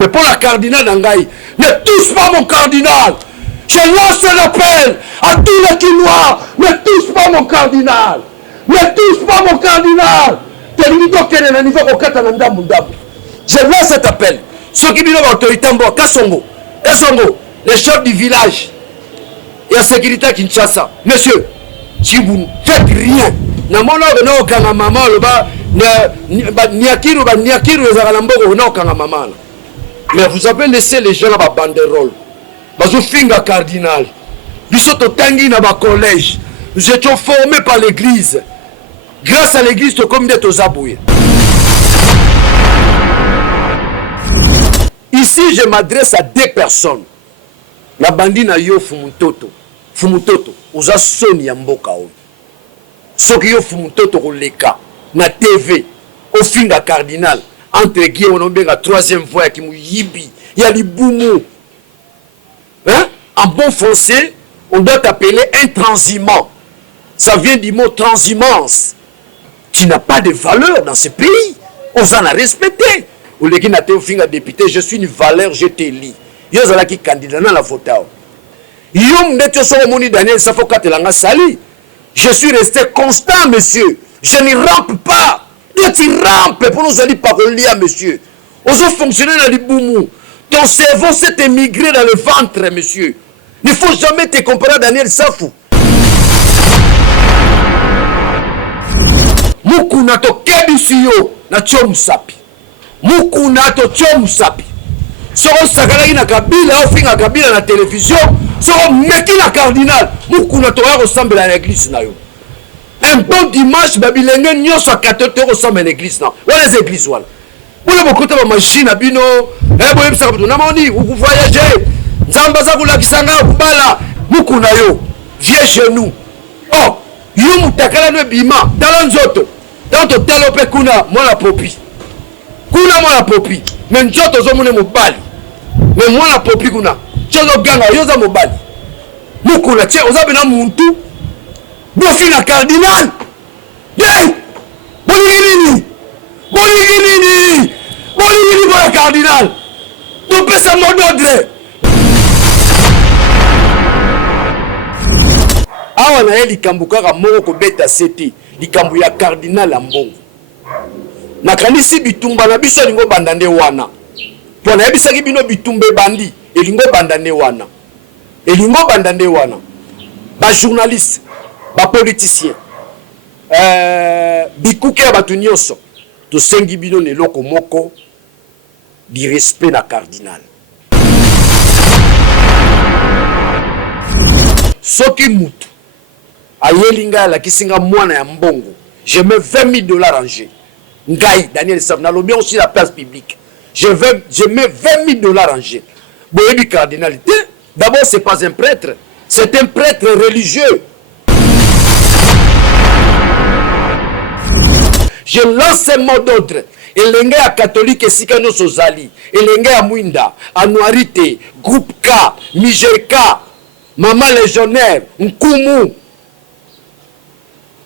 Mais pour la cardinal d'Angaï, ne touche pas mon cardinal. Je lance un appel à tous les Kinois. Ne touche pas mon cardinal. Ne touche pas mon cardinal. Je lance cet appel. Ceux qui viennent l'autorité en bois, Kassongo, les chefs du village, et la sécurité à Kinshasa. Monsieur, si vous ne faites rien, mais vous avez laissé les gens à la banderole. Vous finga cardinal. Nous sommes au Tanguy dans le collège. Nous étions formés par l'église. Grâce à l'église, nous sommes des Tozaboué. Ici, je m'adresse à deux personnes. La bandine a yo Fumutoto. Fumutoto, vous avez sonné à Mboka. Ceux qui ont Fumutoto au Leka, na TV, au finga cardinal. Entre guillemets, on a la troisième voie qui m'a yibi. Il y a les boumou. Hein? En bon français, on doit t'appeler intransimant. Ça vient du mot transhumance. Tu n'as pas de valeur dans ce pays. On s'en a respecté. Ou les qui n'ont pas été député, je suis une valeur, je te lis. Yo zala qui candidat dans la photo. Yo m'detio so moni Daniel Safoka telanga sali. Je suis resté constant, monsieur. Je ne rampe pas. Tu rampes pour nous aller parler à monsieur. Aux autres fonctionnaires dans les boumou. Ton cerveau s'est émigré dans le ventre, monsieur. Il ne faut jamais te comparer à Daniel Safou. Mukunato kebisiyo na chomusapi. Mukunato chomusapi. Soro sakalaki na Kabila, ofinga Kabila na télévision. Soro meki na cardinal. Mukunato ya ressemble à l'église na yo. Un bon dimanche, babilenge nyonso akatote ressemble à l'église na. Wala les églises wala. Wala bokota ba machine abino, boye bisaka butu namoni vous voyager. Nzamba za kulakisanga kubala mukuna yo. Viens chez nous. Oh, yo mutakala no bima, dans nzoto. Dans to telope kuna moi la popi. Kuna moi la popi. Mais nzoto zo mone mobali. Mais moi la popi kuna. Chozo ganga yo za mobali. Mukuna che ozabena muntu. Bofi na cardinal. Hey! Bolingini! Bolingini! Bolingini pour le cardinal. Tu peux ça mon ordre. Awa na eli kambukaka moko ko beta seti. Likambu ya cardinal ambongo. Na kanisi bitumba na biso lingo bandande wana. Pona yebisaki bino bitumbe bandi elingo bandande wana. Elingo bandande wana. Ba journaliste, ba politicien. Bikuke ya batu nyonso. To sengi bino ne loko moko di respect na cardinal. Soki mutu ayelinga la kisinga mwana ya mbongo. Je mets 20 000 $ en jeu. Ngai, Daniel Saf, na lobi aussi la place publique. Je mets 20 000 $ en jeu. Boyebi cardinalité, d'abord c'est pas un prêtre, c'est un prêtre religieux. Je lance un mot d'ordre. Elenge ya catholique et sikano sozali. Elenge ya Mwinda, Anuarite, Groupe K, Mijerka, Maman Légionnaire, Nkumu.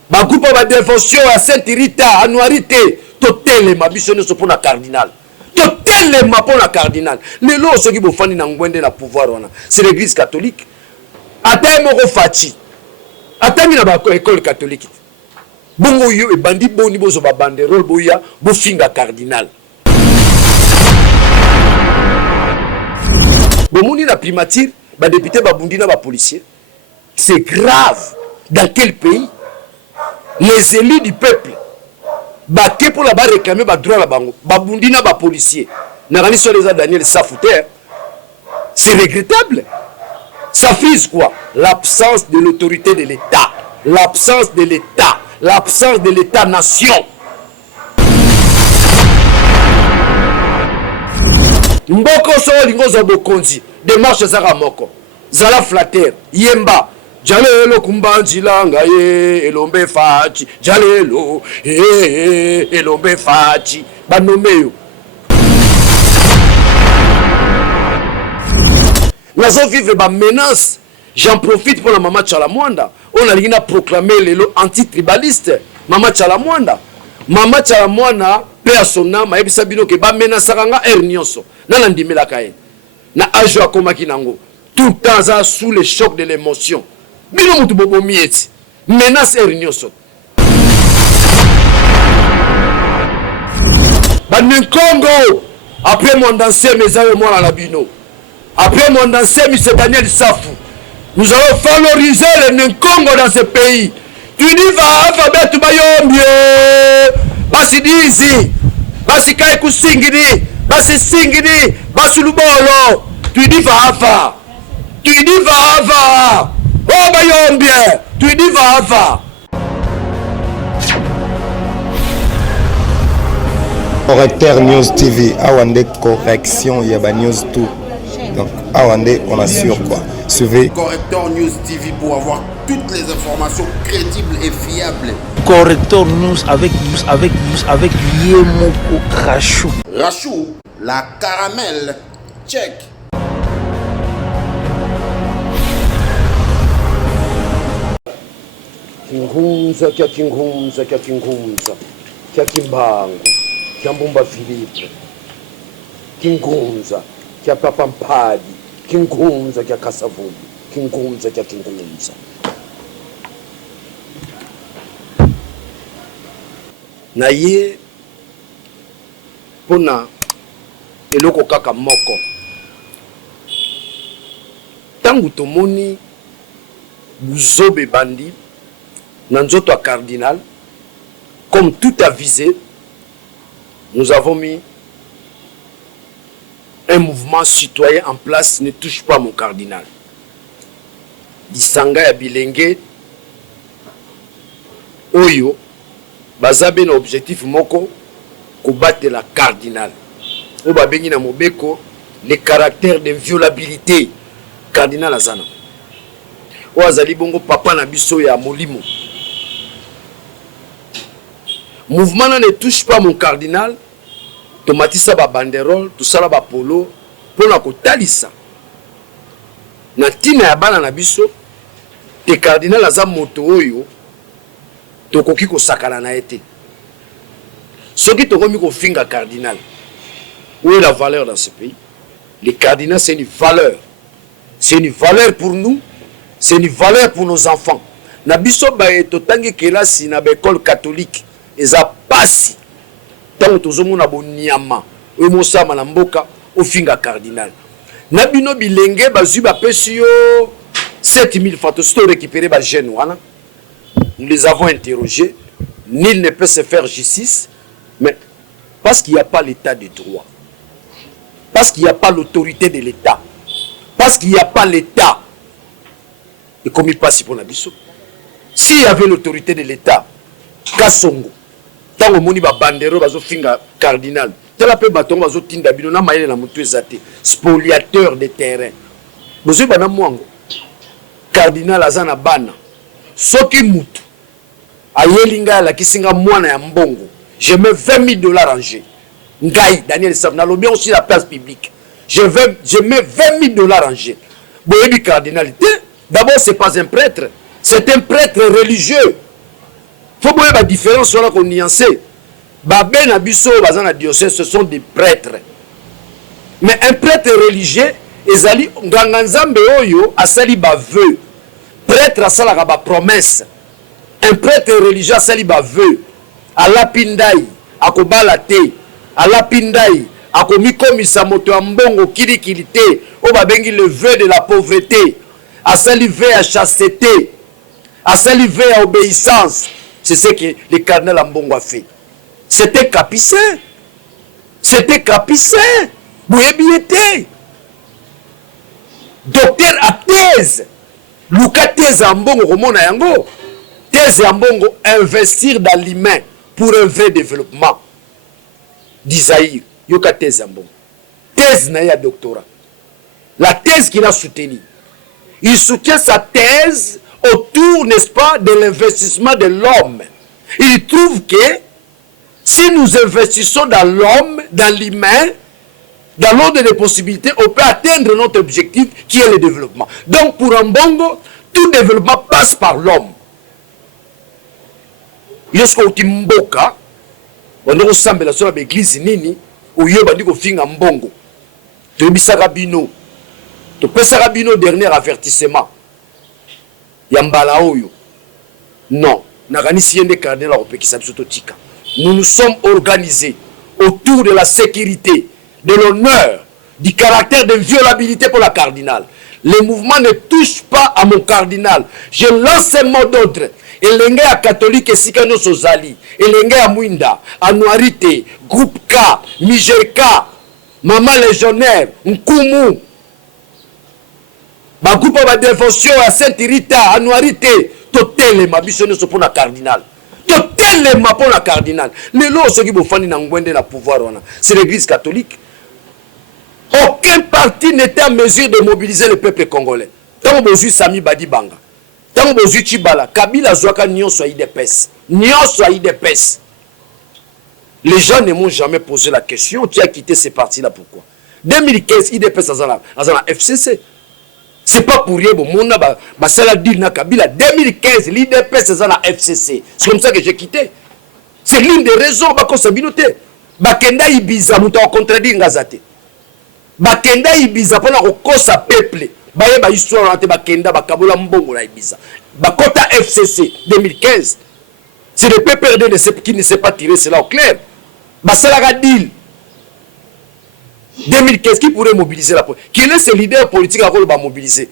Ba groupe ba dévotion à Sainte Rita, Anuarite, totele mabisone so pour la cardinal. Totele ma pour la cardinal. Les lois ceux qui vous font na ngwende na pouvoir wana. C'est l'église catholique. Ata moko fachi. Ata mina ba école catholique. Bongo yo e bandi boni bozo ba banderole boya bo finga cardinal. Bomoni na primature, ba député ba bundi na ba policier. C'est grave. Dans quel pays? Les élus du peuple baké pour la bas réclamer ba droit la bango. Ba bundi na ba policier. Na rani sur les Daniel Safouter. C'est regrettable. Ça frise quoi? L'absence de l'autorité de l'État. L'absence de l'État. L'absence de l'État-nation. Mboko so lingo za bokonzi. Démarche zara moko. Zala flatter. Yemba. Jalelo kumbanjila ngaye elombe fachi. Jalelo elombe fachi. Banomeyo. Nazo vivre ba menace. J'en profite pour la maman Chalamwanda. On a proclamé les lots anti-tribalistes. Maman Chalamwanda. Maman Chalamwanda paix à son âme, et sabino ke ba menasaranga ernioso. Na landimela kae. Na ajo akomaki nango. Tout le temps sous le choc de l'émotion. Bino mutu bobo mieti. Menace ernioso. Banenkongo. Après mon danseur, mes amis, moi, la bino. Après mon danseur, M. Daniel Safou. Nous allons valoriser les Nkongo dans ce pays. Tu dis, va, alphabet, tu vas mieux. Basi dizi. Basi kaiku singidi. Basi singidi. Basi lubolo. Tu dis, va, va. Tu dis, va, va. Oh, bayon bien. Tu dis, va, va. Correcteur News TV, Awande correction, Yaba News tout. Donc, Awande, on assure quoi. Suivez Correcteur News TV pour avoir toutes les informations crédibles et fiables. Correcteur News avec Yemoko Rachou. Rachou, la caramel, check. Kingunza, kia kingunza, kia kingunza, kia kimbangu, kia mbumba Philippe, kingunza, kia papa Mpadi, kingunza, kia Kasavubu, kingunza, kia kingunza. Na ye, pona, eloko kaka moko. Tangu tomoni, buzobe bandi, Nanzoto cardinal, comme tout avisé, nous avons mis un mouvement citoyen en place, ne touche pas mon cardinal. Disanga ya bilenge, Oyo, bazabe na objectif moko, combattre la cardinal. Oba bengi na mobeko, les caractères d'inviolabilité, cardinal azana. Oazali bongo papa na biso ya molimo. Mouvement ne touche pas mon cardinal. Tomatisa ba banderole, tout ça ba polo, pour la kotalisa. Na tina ya bana na biso, te cardinal aza moto oyo, tokoki ko sakana na ete. Soki tokomi ko finga cardinal. Où est la valeur dans ce pays? Le cardinal c'est une valeur. C'est une valeur pour nous, c'est une valeur pour nos enfants. Na biso ba totangi kelasi na école catholique. Eza pasi tango tozomona boniama oyo mosama na mboka ofinga cardinal na bino bilenge bazwi bapesi yo 7000 francs to récupérer ba jeune wana. Nous les avons interrogés, nul ne peut se faire justice, mais parce qu'il n'y a pas l'état de droit, parce qu'il n'y a pas l'autorité de l'état, parce qu'il n'y a pas l'état, et comme il passe pour Nabiso, s'il y avait l'autorité de l'état, Kassongo tango moni ba bandero bazo finga cardinal tela pe batongo bazo tinda bino na mayele na mutu ezate spoliateur de terrain bozo bana mwango cardinal azana bana soki mutu ayelinga la kisinga mwana ya mbongo je mets 20 000 $ en jeu ngai Daniel Savna lobi aussi la place publique je mets 20 000 $ en jeu boyebi cardinalité d'abord c'est pas un prêtre, c'est un prêtre religieux. Faut voir la différence sur la qu'on nuancer. Babé Nabiso, bazana diocèse, ce sont des prêtres. Mais un prêtre religieux, ezali nganganzambe oyo asali ba vœu. Prêtre asala ba promesse. Un prêtre religieux asali ba vœu. Ala pindai, akobala te. Ala pindai, akomikomisa moto ambongo kili te. O babengi le vœu de la pauvreté. Asali vœu à chasteté. Asali vœu à obéissance. C'est ce que le cardinal Ambongo a fait. C'était capissé. C'était capissé. Bouébiété. Docteur à thèse. Luka thèse Ambongo, Romona Yango. Thèse Ambongo, investir dans l'humain pour un vrai développement. D'Isaïe, Yoka thèse Ambongo. Thèse Naya doctorat. La thèse qu'il a soutenue. Il soutient sa thèse autour, n'est-ce pas, de l'investissement de l'homme. Il trouve que si nous investissons dans l'homme, dans l'humain, dans l'ordre des possibilités, on peut atteindre notre objectif qui est le développement. Donc pour Ambongo, tout développement passe par l'homme. Yosko Timboka, bando kosambela so na l'église nini oyo bandi kofinga mbongo tobisaka bino topesaka bino dernier avertissement ya mbala oyo non nakanisi yende cardinal akopekisa biso totika. Nous nous sommes organisés autour de la sécurité, de l'honneur, du caractère d'inviolabilité pour la cardinale. Les mouvements ne touchent pas à mon cardinal. Je lance un mot d'ordre. Elenge ya catholique et sikano sozali. Elenge ya Mwinda, Anuarite, Groupe K, Mijerka, Maman Légionnaire, Nkumu. Ba groupe de dévotion à Sainte-Rita, Anuarite, totele mabisone so pour la cardinale. Totele ma pour la cardinale. Les lois ceux qui vont faire na pouvoir c'est l'église catholique. Aucun parti n'était en mesure de mobiliser le peuple congolais. Tant que vous Sami Badi Banga, tant que vous Chibala, Kabila Zouaka Nyon soit IDPS. Nyon soit IDPS. Les gens ne m'ont jamais posé la question. Tu as quitté ces partis-là, pourquoi? 2015, IDPS a la FCC. C'est pas pour rien, mon a dit na Kabila. 2015, l'IDPS a la FCC. C'est comme ça que j'ai quitté. C'est l'une des raisons pour que je Bakenda Ibiza, nous t'avons contredit Ngazate. Bakenda Ibiza, pour kosa peuple. Baye ba histoire ante bakenda bakabola mbongo la Ibiza. Bakota FCC 2015. C'est le PPRD qui ne sait pas tirer cela au clair. Basala deal 2015 qui pourrait mobiliser la politique. Quel est ce leader politique à mobiliser?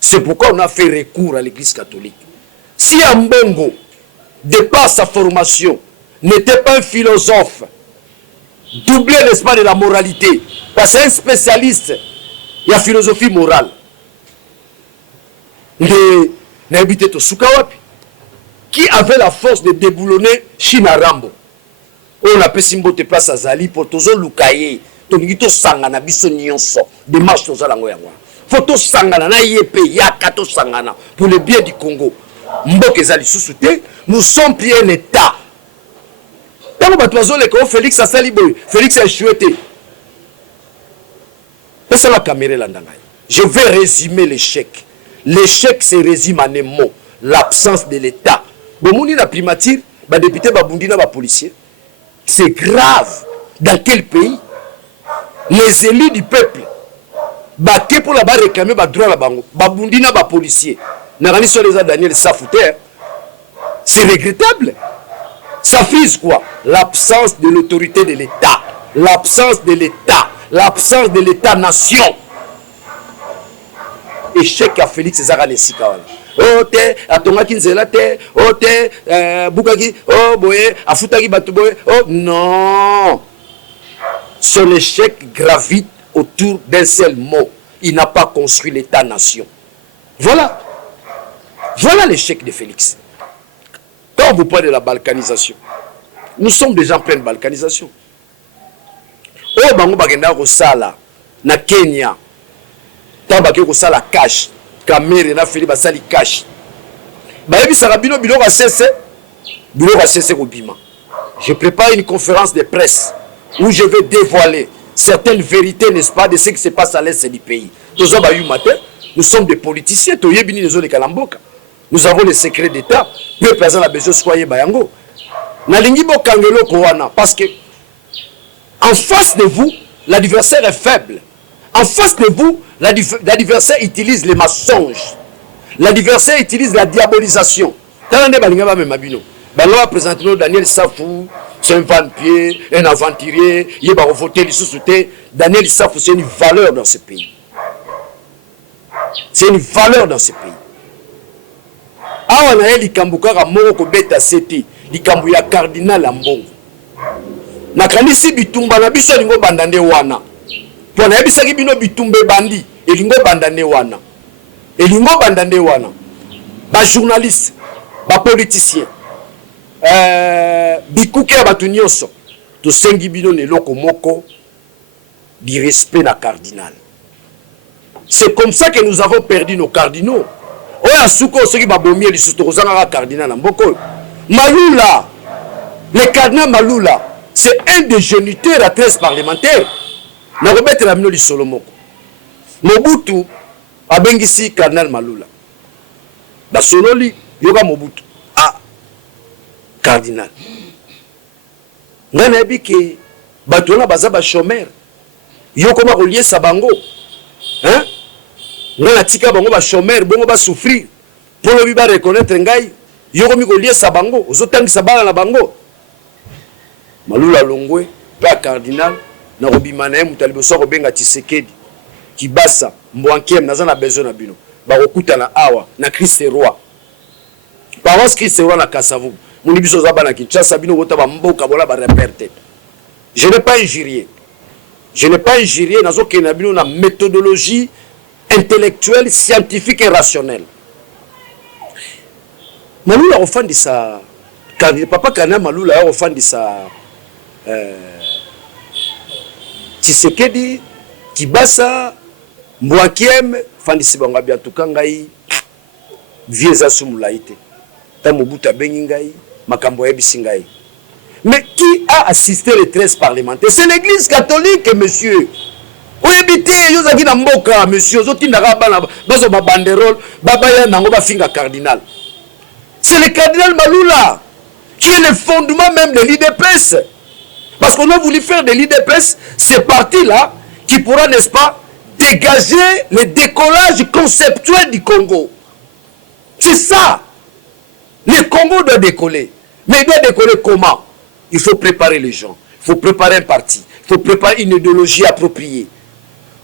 C'est pourquoi on a fait recours à l'église catholique. Si Mbongo, de par sa formation, n'était pas un philosophe, doublé, n'est-ce pas, de la moralité, parce que c'est un spécialiste, il y a philosophie morale. Qui avait la force de déboulonner China Rambo. On appelle Simbo te place à Zali pour tozo lukaye. Tonigito sangana biso nyonso. Démarche toza lango yango. Photo sangana na yepe yakato sangana pour le bien du Congo. Mboke Zali sous-souté, nous sommes plus un État. Tant que tu as le Félix a saliboy, Félix a échoué. Et c'est la caméra landanga. Je vais résumer l'échec. L'échec se résume en un mot, l'absence de l'État. Bomouni la primature, ba député ba bundina ba policier. C'est grave. Dans quel pays? Les élus du peuple, ba ke pour là-bas réclamer ba droit la bango, ba bundina ba policier. Narani sur les Daniel Safouter. C'est regrettable. Ça frise quoi? L'absence de l'autorité de l'État. L'absence de l'État. L'absence de l'État-nation. Échec à Félix César Nesika. Oh te, atonga kinzela te, oh te, bukaki, oh boye, afutaki batuboye, oh non. Son échec gravite autour d'un seul mot. Il n'a pas construit l'État-nation. Voilà. Voilà l'échec de Félix. Quand vous parlez de la balkanisation, nous sommes déjà en pleine balkanisation. Oh bango bagenda ko sala na Kenya. Tabake ko sala cash. Kamere na Feli basali cash. Bayebi sarabino biloko cesse. Biloko cesse ko bima. Je prépare une conférence de presse où je vais dévoiler certaines vérités, n'est-ce pas, de ce qui se passe à l'est du pays. Nous sommes des politiciens. Nous avons les secrets d'État. Peu présent la besoin soyez bayango. Nalingi bo kangelo kowana parce que en face de vous, l'adversaire est faible. En face de vous, l'adversaire utilise les mensonges. L'adversaire utilise la diabolisation. Va présenter Daniel Safou, c'est un vampire, un aventurier, il va voter les sous-soutés. Daniel Safou, c'est une valeur dans ce pays. C'est une valeur dans ce pays. Awa na eli kambukaka moko ko beta seti, likambu ya cardinal Ambongo. Na kanisi bitumba na biso lingo bandande wana. Pona yebisaki bino bitumbe bandi, elingo bandande wana. Elingo bandande wana. Ba journaliste, ba politicien. Bikuke ya batu nyonso. To sengi bino ne loko moko du respect na cardinal. C'est comme ça que nous avons perdu nos cardinaux. Oya suko ceux qui babomi les sous-tokozanga cardinal Mboko. Malula, le cardinal Malula, c'est un des géniteurs à 13 parlementaires. Na remettre la mino li Solomoko. Mobutu abengisi cardinal Malula. Ba sololi yoga Mobutu. Ah, cardinal. ngana biki bato na baza ba chômeur yo koma relier sabango hein ngana tika bango ba chômeur bongo ba souffrir pour le ba reconnaître ngai yo komi relier sabango ozotangisa bana na bango Malula Longwe pa cardinal na robima na mutalibo so ko benga Tshisekedi Kibasa Mbwankiem naza na besoin na bino ba kokuta na awa na Christ roi Paroisse Christ roi na Kasavu muni biso za bana Kinshasa bino bota ba mboka bola ba reperte. Je n'ai pas injurié. Je n'ai pas injurié nazo kena bino na méthodologie intellectuelle, scientifique et rationnelle. Malula ofandisa papa kana Malula ofandisa Tshisekedi Kibasa Mbwankiem fandisi bango bia tukangai vieza sumulaite ta mobuta bengi ngai makambo yebisi ngai. Mais qui a assisté les 13 parlementaires? C'est l'église catholique, monsieur. Oyebite yozaki na mboka monsieur zotindaka bana bazo ba banderole babaya nango ba finga cardinal. C'est le cardinal Malula qui est le fondement même de l'IDPS. Parce qu'on a voulu faire de l'IDPS ces partis-là qui pourra, n'est-ce pas, dégager le décollage conceptuel du Congo. C'est ça. Le Congo doit décoller. Mais il doit décoller comment? Il faut préparer les gens. Il faut préparer un parti. Il faut préparer une idéologie appropriée.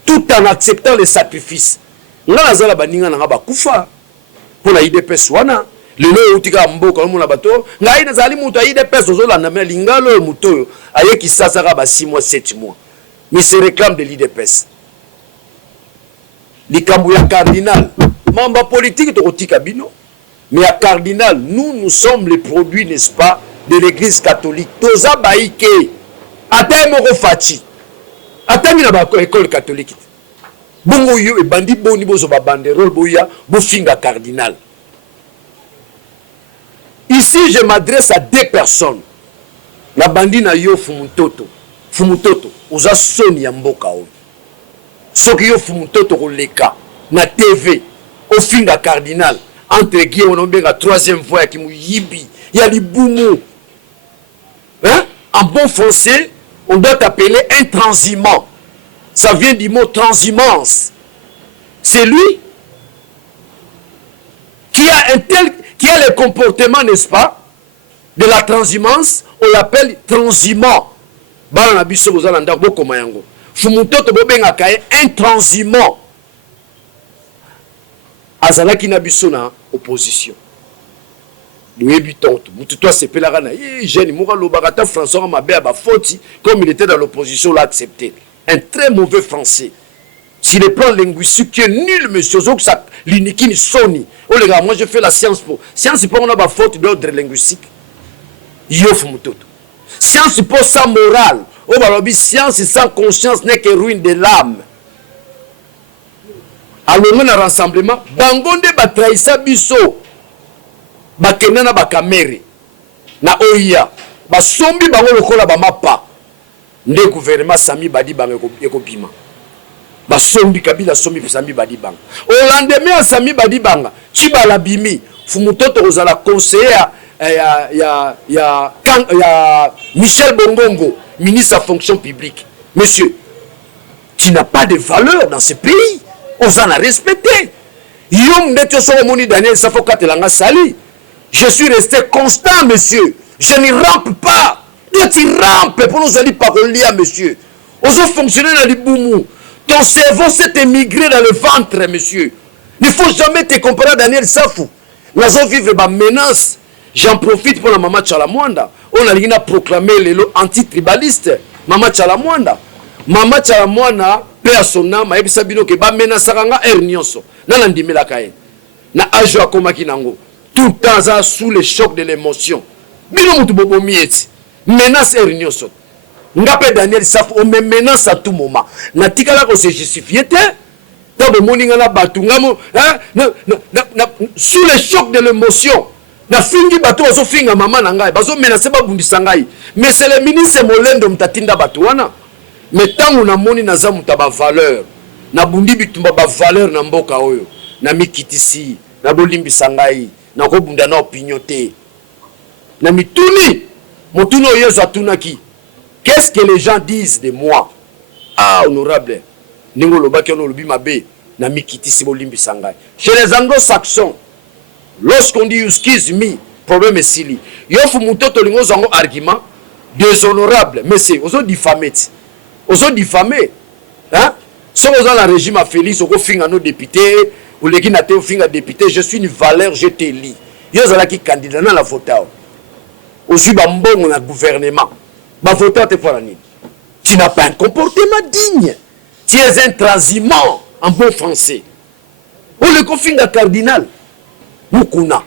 Tout en acceptant les sacrifices. Nga nazala baninga na ba kufa pour la IDPS wana. Lelo utika mboka mo na bato ngai nazali mutu IDPS ozolanda me lingalo muto aye kisasa ka ba 6 mois 7 mois. Mais se réclame de l'IDPS. Likambu ya cardinal. Mamba politique to kotika bino. Mais à cardinal, nous sommes les produits, n'est-ce pas, de l'église catholique. Toza baïke. Ata moko fachi. Ata mina ba école catholique. Bongo yo e bandi boni bozo ba banderole boya bo finga cardinal. Ici, je m'adresse à 2 personnes. La bandi na yo fumutoto. Fumutoto. Oza soni ya mboka o. Soki yo fumutoto ko leka na TV. O finga cardinal. Entre guillemets, on a la 3e fois qui m'a yibi. Il y a les boumous. Hein? En bon français, on doit appeler un transhumant. Ça vient du mot transhumance. C'est lui qui a le comportement, n'est-ce pas, de la transhumance. On l'appelle transhumant. Bala biso bozalanda boko mayango. Fumutoto bobenga kae un transhumant. Azalaki na biso na opposition. Boyebi tonto. Mutu toi c'est pelarana. Jeune Moura Lobagata François Mabé ba faute comme il était dans l'opposition l'a accepté. Un très mauvais français. Sur le plan linguistique qui est nul monsieur Zok ça l'inikini soni. Oh les gars, moi je fais la science pour. Science pour on a ba faute d'ordre linguistique. Yo fumutoto. Science pour sa morale. Oh balobi science sans conscience n'est que ruine de l'âme. Alors on a un rassemblement bangonde batraisa biso bakenda na bakamere na oya basombi bango lokola ba mapa nde gouvernement Sami Badi banga ekobima basombi Kabila sombi Sami Badi banga au lendemain Sami Badi banga Chibala bimi fumutoto ozala conseiller ya Michel Bongongo ministre de la fonction publique. Monsieur, tu n'as pas de valeur dans ce pays. On s'en a respecté. Je suis resté constant, monsieur. Je n'y rampe pas. Toi, tu rampes pour nous aller parler, monsieur. On a fonctionné dans les boumous. Ton cerveau s'est émigré dans le ventre, monsieur. Il ne faut jamais te comparer à Daniel Safou. Nous allons vivre des menaces. J'en profite pour la Mama Chalamwanda. On a proclamé les lots anti-tribalistes. Mama Chalamwanda. Mama Chalamwanda. Persona ma ebisa bino ke ba menace kanga nyonso na ndimela kae na ajo akomaki nango tout temps sous le choc de l'émotion bino mutu bobo mieti menace nyonso ngape Daniel Saf on me menace à tout moment na tikala ko se justifier te to moninga na batu ngamo sous le choc de l'émotion na fingi batu ozo finga mama na ngai bazo menace ba bundisa ngai mais c'est le ministre Molendo mtatinda batu wana. Mais tant on a moni na zamu taba valeur na bundi bitumba ba valeur na mboka oyo na mikitisi na bolimbi sangai na ko bunda na opinion te na mituni motuno yezo atunaki Qu'est-ce que les gens disent de moi? Ah, honorable. Ningo lobaki ono lobi mabe na mikiti sibo limbi sangai. Chez les anglo-saxons, lorsqu'on dit excuse me, problème est sili. Yofu mutoto lingo zango argument déshonorable, mais c'est ozo diffamé. Ozo diffamé. Hein? Si on a la régime à Félix, on finga nos députés, ou les guinate au finga député, je suis une valeur, je te lis. Yoza qui candidat dans la vote. Aussi bambon na gouvernement. Ba vote te pour la nuit. Tu n'as pas un comportement digne. Tu es intransigeant en bon français. Ou le confinga cardinal. Mukuna.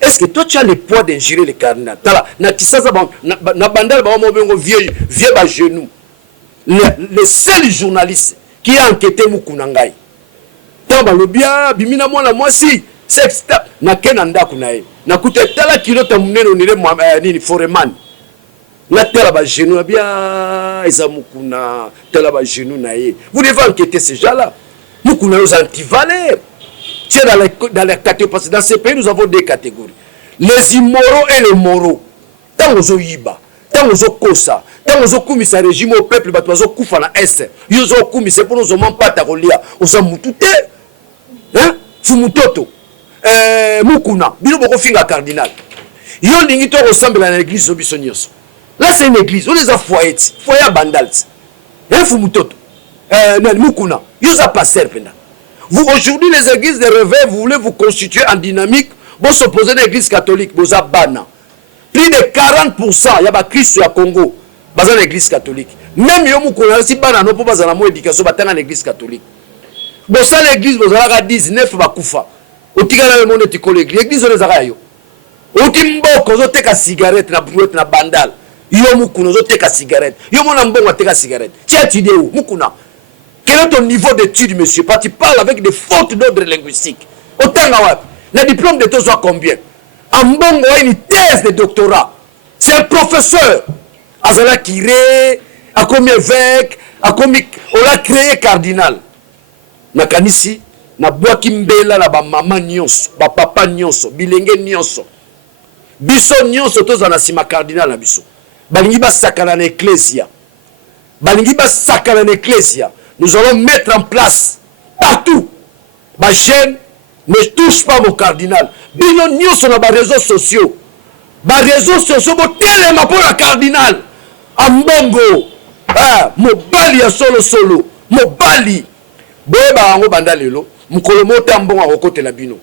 Est-ce que toi tu as le poids d'ingérer le cardinal? Tala, na tisaza na bandal ba mo bengo vieux ba genou. Le seul journaliste qui a enquêté Mukuna ngai. Tamba lobia bimina mwana mwasi sexta na kenanda kunae. Na kutetala kilo ta munene onire nini foreman. Na tela ba genou bien eza Mukuna tela ba genou na ye. Vous devez enquêter ces gens-là. Mukuna aux anti-valeurs. Tiens, dans les catégories, parce que dans ces pays, nous avons deux catégories. Les immoraux et les moraux. Tant aux Oyiba, tant aux Okosa, tant aux Okumi, ça régime au peuple, bah, aux Okufa na Est. Ils ont Okumi, c'est pour nous, on pas ta relia. On s'en moutute. Hein? Fumutoto. Mukuna. Bilo boko finga cardinal. Yo lingito ressemble à l'église Obisonios. Là, c'est une église. On les a foyés. Foyés à Bandals. Hein, Fumutoto. Mukuna. Yo a passé, pena. Vous, aujourd'hui, les églises de réveil, vous voulez vous constituer en dynamique, vous s'opposez à l'église catholique, vous avez bana. Plus de 40%, il y a Christ au Congo, dans l'église catholique. Même si vous avez une éducation dans l'église catholique. Vous avez l'église, vous avez 19 bakoufa. Vous avez l'église, vous avez vous avez une cigarette, une brouette, une bandale. Vous avez une cigarette. Vous avez une cigarette. Tu as étudié où? Quel est ton niveau d'études, monsieur? Parce que tu parles avec des fautes d'ordre linguistique. Autant le diplôme de toi soit combien? En bon, a une thèse de doctorat. C'est un professeur. Azala Kiré, a comme évêque, a comme on a créé cardinal. Nakanisi, na bois kimbela la ba maman nyonso, ba papa nyonso, bilenge nyonso. Biso nyonso toza na sima cardinal na biso. Balingi ba sakana na ecclesia. Balingi ba sakana na ecclesia. Nous allons mettre en place partout. Ma chaîne ne touche pas mon cardinal. Bino nyo sur les réseaux sociaux. Les réseaux sociaux, tellement pour la cardinal. Ambongo. Mobali ya solo. Mobali. Boeba ango bandalelo. Mukolomo tambongo akote la bino.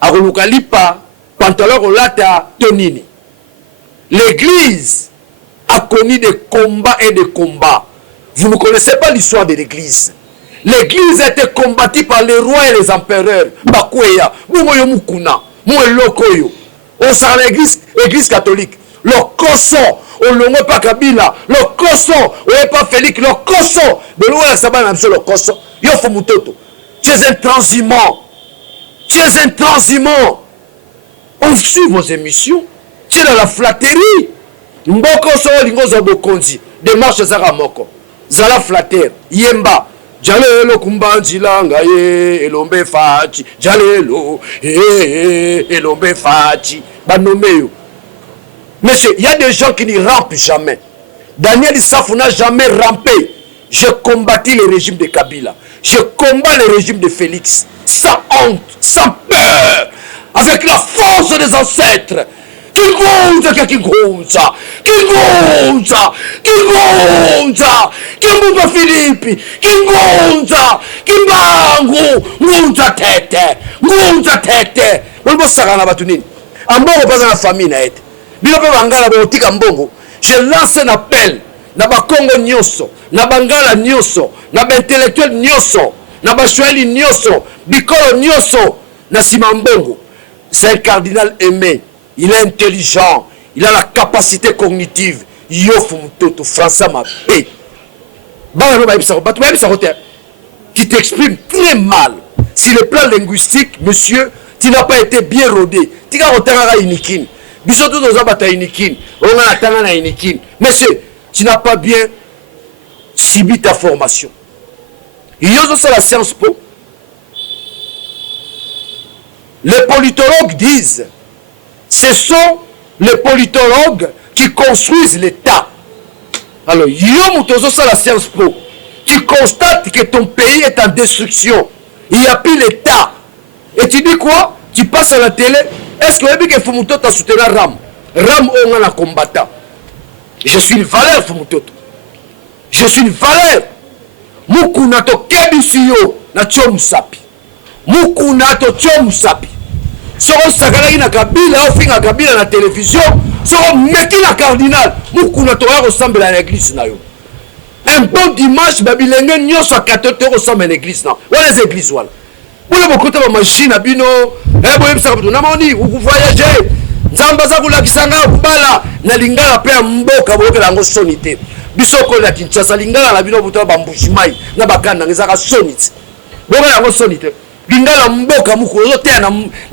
Akoluka lipa. Pantalon olata tonini. L'église a connu des combats et des combats. Vous ne connaissez pas l'histoire de l'église. L'église a été combattue par les rois et les empereurs. Bakweya, Mumoyo Mukuna, Mumoyo Lokoyo. On s'en l'église catholique. Le Koso, on ne l'a pas Kabila. Le Koso, on n'est pas Félix. Le Koso, mais nous, on s'en va le Koso. Yofo Mutoto. Tu es intransigeant. Tu es intransigeant. On suit vos émissions. Tu es dans la flatterie. Mboko so lingo zobo konzi. Démarche zara moko. Zala flatter. Yemba. Jalelo kumbanjila ngaye elombe fachi. Jalelo elombe fachi. Banomeyo. Monsieur, il y a des gens qui ne rampent jamais. Daniel Issafou n'a jamais rampé. J'ai combattu le régime de Kabila. Je combats le régime de Félix. Sans honte, sans peur. Avec la force des ancêtres. Kigonza. Kimbuba Philippe. Kigonza. Kimbangu. Ngunza tete. Walipo sakana batu nini? Ambongo paza na famille na ete. Bilope bangala botika mbongo. Je lance un appel. Na ba Congo nyoso. Na bangala nyoso. Na ba intellectuel nyoso. Na ba Swahili nyoso. Bikolo nyoso. Na simambongo. C'est un cardinal aimé. Il est intelligent. Il a la capacité cognitive. Yofu Mutoto, François Mapé. Qui t'exprime très mal. Sur le plan linguistique, monsieur, tu n'as pas été bien rodé. Tu n'as pas été inikin. Monsieur, tu n'as pas bien subi ta formation. Il y a aussi la science po. Les politologues disent, ce sont les politologues qui construisent l'État. Alors, yo mutozo ça la Sciences Po. Tu constates que ton pays est en destruction. Il n'y a plus l'État. Et tu dis quoi? Tu passes à la télé. Est-ce que vous Fumutoto a soutenu Ram? Ram on a combattant. Je suis une valeur, Fumutoto. Je suis une valeur. Mukuna to kebisiyo na chomusapi. Mukuna to chomusapi. Soko sakalaki na Kabila, ofinga Kabila na télévision. Soko meki na cardinal. Mukuna to ya ressemble à l'église na yo. Un bon dimanche, babilenge nyonso a 14 euros ressemble à l'église na. Wala les églises wala. Wala bokota ba machine abino. Boye bisaka butu na moni ou voyager. Nzamba za kulakisa nga kubala na lingala pe mboka bokela ngo sonité. Bisoko la Kinshasa lingala la bino buto bambushimai na bakanda ngezaka sonité. Bokela ngo sonité. Lingala mboka mukozo te na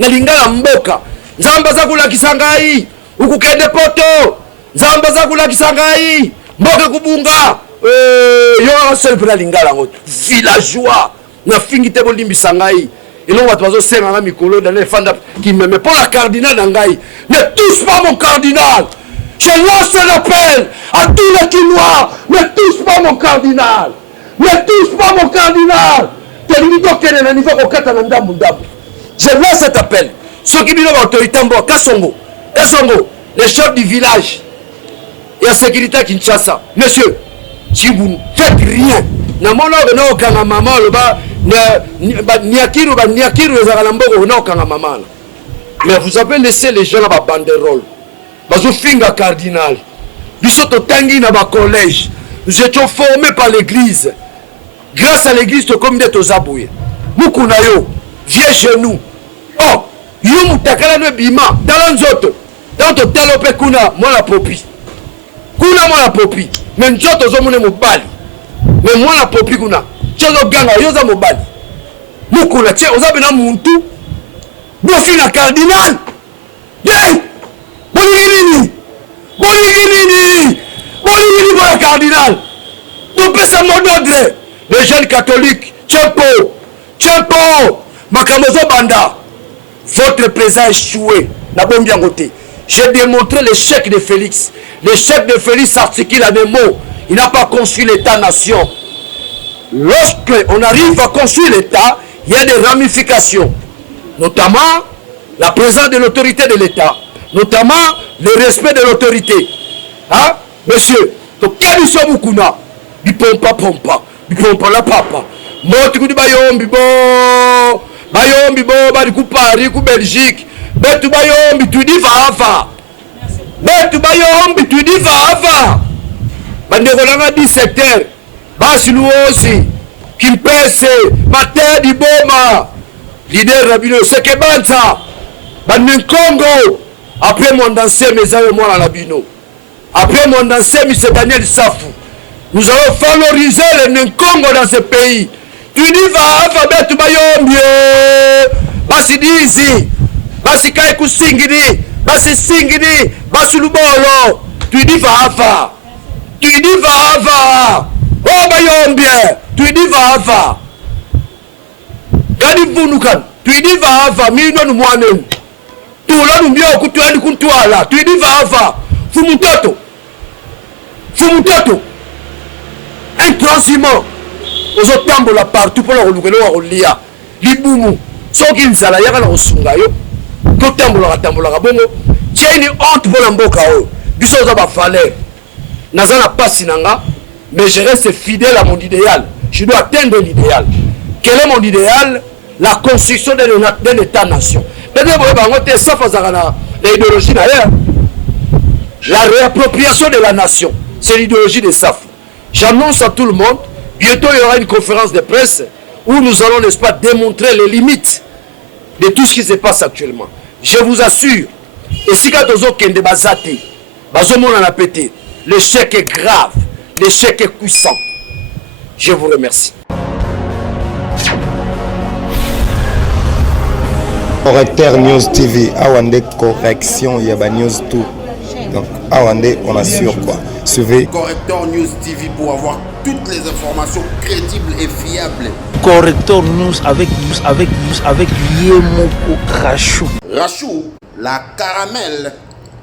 lingala mboka. Nzamba za kulakisa ngai ukukende poto. Nzamba za kulakisa ngai mboka kubunga. Yo seul pour la lingala ngo villageois na fingi te bolimbisa ngai. Et là, on va te faire un micro dans les fans qui me met pas la cardinal d'Angaï. Ne touche pas mon cardinal. Je lance un appel à tous les Kinois. Ne touche pas mon cardinal. Ne touche pas mon cardinal. Je lance cet appel. Ceux qui viennent l'autorité en Kassongo, les chefs du village et la sécurité à Kinshasa. Monsieur, si vous ne faites rien, na mona no kanga mama loba niakiru ezaka mboko no kanga mama. Mais vous avez laissé les gens là ba banderole. Bazo finga cardinal. Biso to tangi na ba collège. Nous étions formés par l'église. Grâce à l'église to comme d'être aux abouye. Mukuna yo, viens chez nous. Oh, yo mutakala no bima dans nzoto. Dans to talope kuna moi la popi. Kuna moi la popi. Mais nzoto zo mone mobali. Mais moi la popi kuna tchozo ganga yoza mobali mukuna tche ozabena muntu bofi na cardinal hey bolingini bola cardinal to pesa mot d'ordre les jeunes catholiques tchempo makamozo banda votre présence échoué na bombi ngote. J'ai démontré l'échec de Félix. L'échec de Félix s'articule à des mots. Il n'a pas construit l'État-nation. Lorsqu'on arrive à construire l'État, il y a des ramifications. Notamment la présence de l'autorité de l'État. Notamment le respect de l'autorité. Hein? Monsieur, donc quel est ce Mukuna? Du pompa, la papa. Moti kudi bayombi bo, badi ku Paris, ku Belgique. Betu bayombi, tu dis va. Betu bayombi, tu dis va. Bandekolanga 17 heures. Basi Luosi, Kimpese, Mater di Boma, leader Rabino, Sekebanza, Banenkongo. Après mon dansé, mes amis, moi à Rabino. Après mon dansé, M. Daniel Safou. Nous allons valoriser les Nkongo dans ce pays. Tu dis va, Betu bayombi. Basi dizi, Basi Kaiku Singini, Basi Singini, Basi Lubolo. Tu dis va. Tu dis va. Oh bayombi, tu dis va. Gadi vunukan, tu dis va. Mino nu mwanem. Tu la nu mbio kutuani kuntuala. Tu dis va. Fumutoto. Intransigeant. Ozo tambola partout pour la relukelo wa rolia. Libumu. Soki nzala yaka na osunga yo. To tambola bongo. Tiens une honte pour la mboka o. Biso za ba valeur. Nazana pasi nanga, mais je reste fidèle à mon idéal. Je dois atteindre l'idéal. Quel est mon idéal? La construction d'un État-nation. Peut-être sauf l'idéologie d'ailleurs. La réappropriation de la nation, c'est l'idéologie des SAF. J'annonce à tout le monde, bientôt il y aura une conférence de presse où nous allons, n'est-ce pas, démontrer les limites de tout ce qui se passe actuellement. Je vous assure, et si quand on kende bazate, bazomon en a pété. L'échec est grave, l'échec est puissant. Je vous remercie. Correcteur News TV, Awande correction, il y a News tout. Donc Awande, on assure quoi. Suivez Correcteur News TV pour avoir toutes les informations crédibles et fiables. Correcteur News avec Yemoko Rachou. Rachou, la caramel,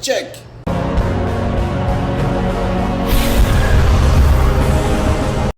check.